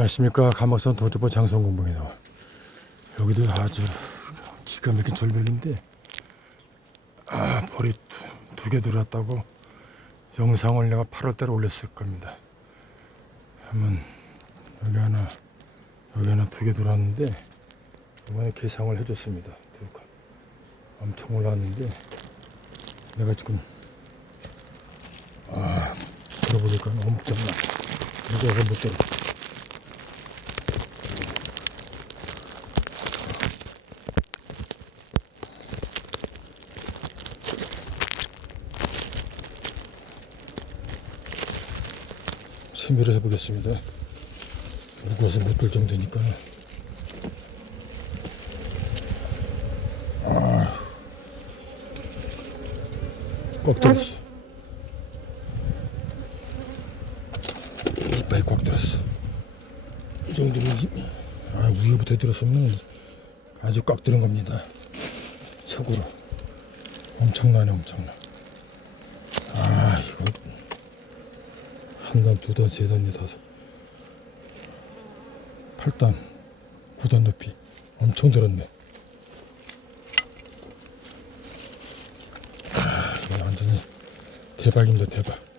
안녕하십니까. 감옥선 도주부 장성공봉이다 여기도 아주 기가 막힌 절벽인데 아 벌이 두개 들어왔다고 영상을 내가 8월달에 올렸을 겁니다. 한번 여기 하나 여기 하나 두 개 들어왔는데 이번에 계상을 해줬습니다. 두 칸. 엄청 올라왔는데 내가 지금 아 들어보니까 엄청나 이거가 못 들어 세미를 해보겠습니다. 무거워서 못 들 정도니까. 아, 꽉 들었어. 이빨이 꽉 들었어. 이 정도면 아, 위에부터 들었으면 아주 꽉 들은 겁니다. 최고로. 엄청나네, 엄청나. 아, 이거. 한 단, 두 단, 세 단, 구단 높이. 엄청 들었네. 아, 완전히 대박입니다, 대박.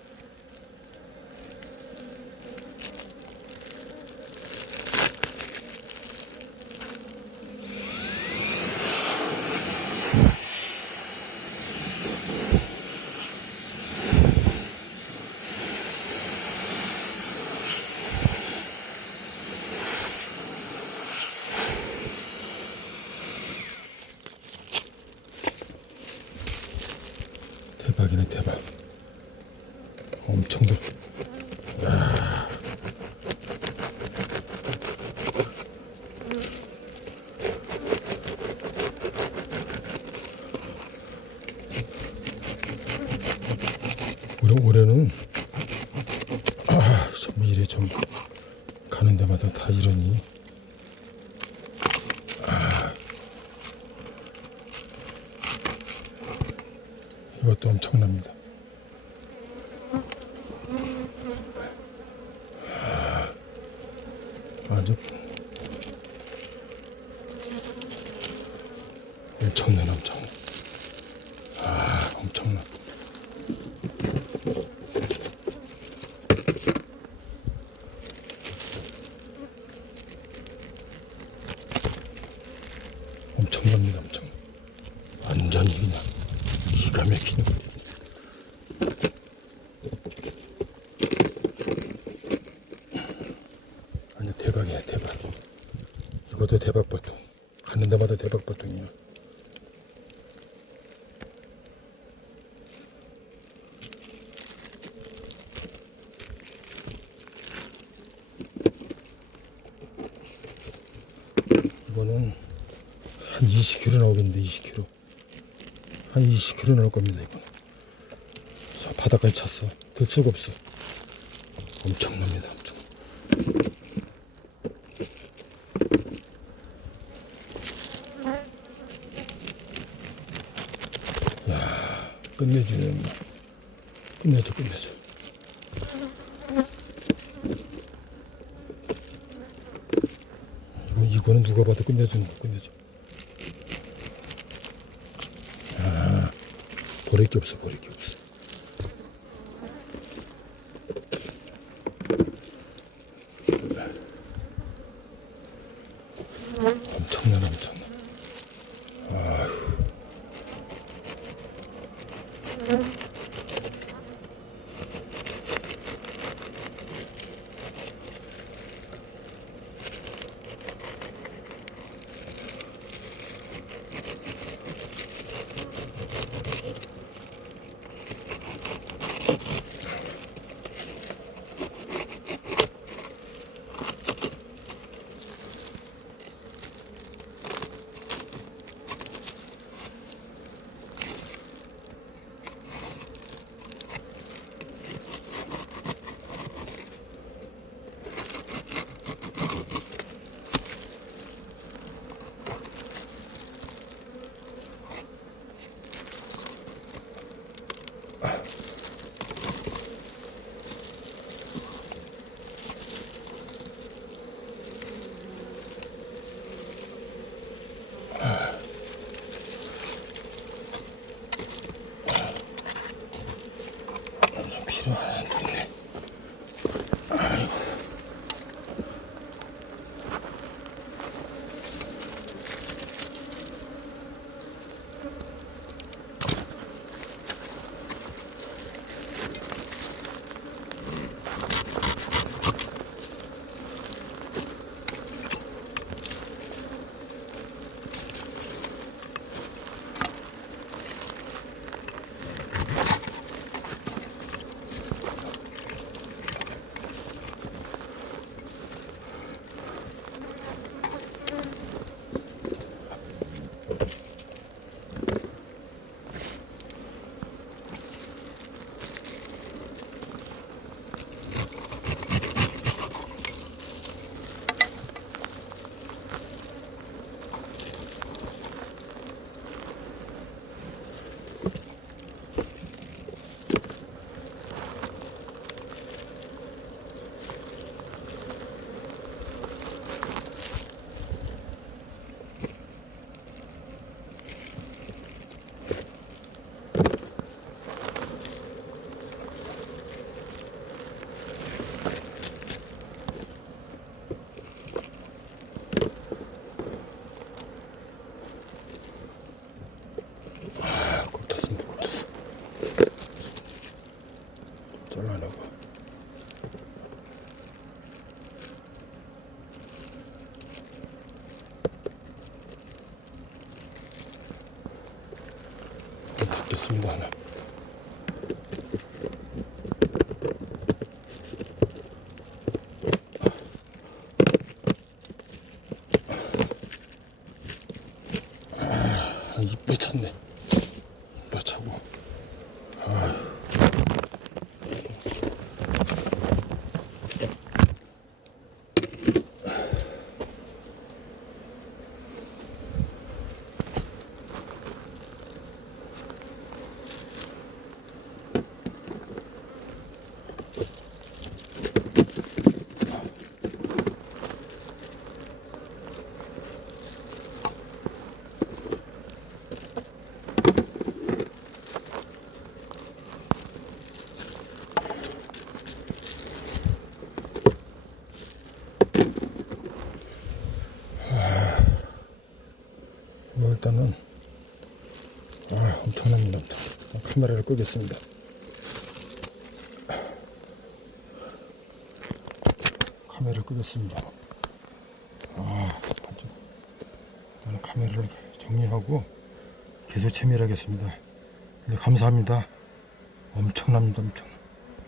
대박이네, 대박. 엄청 들. 올해, 올해는 아, 좀 이래 좀 가는 데마다 다 이러니 이 것도 엄청납니다. 아주 엄청난 엄청. 아 엄청나. 엄청납니다 엄청. 완전히 그냥 기가 막히는 거. 아니 대박이야 대박. 이것도 대박 보통. 가는 데마다 대박 보통이야. 이거는 한 20kg 나오겠는데 20kg. 한 20kg 나올 겁니다 이건. 자 바닥까지 찼어. 들 수가 없어. 엄청납니다 엄청. 야 끝내주네 엄마. 끝내줘 끝내줘. 이거 이거는 누가 봐도 끝내주는 거 끝내줘. 버릴 게 없어 버릴 게 카메라를 끄겠습니다. 카메라를 끄겠습니다. 아 저는 카메라를 정리하고 계속 채밀하겠습니다. 네, 감사합니다. 엄청납니다, 엄청.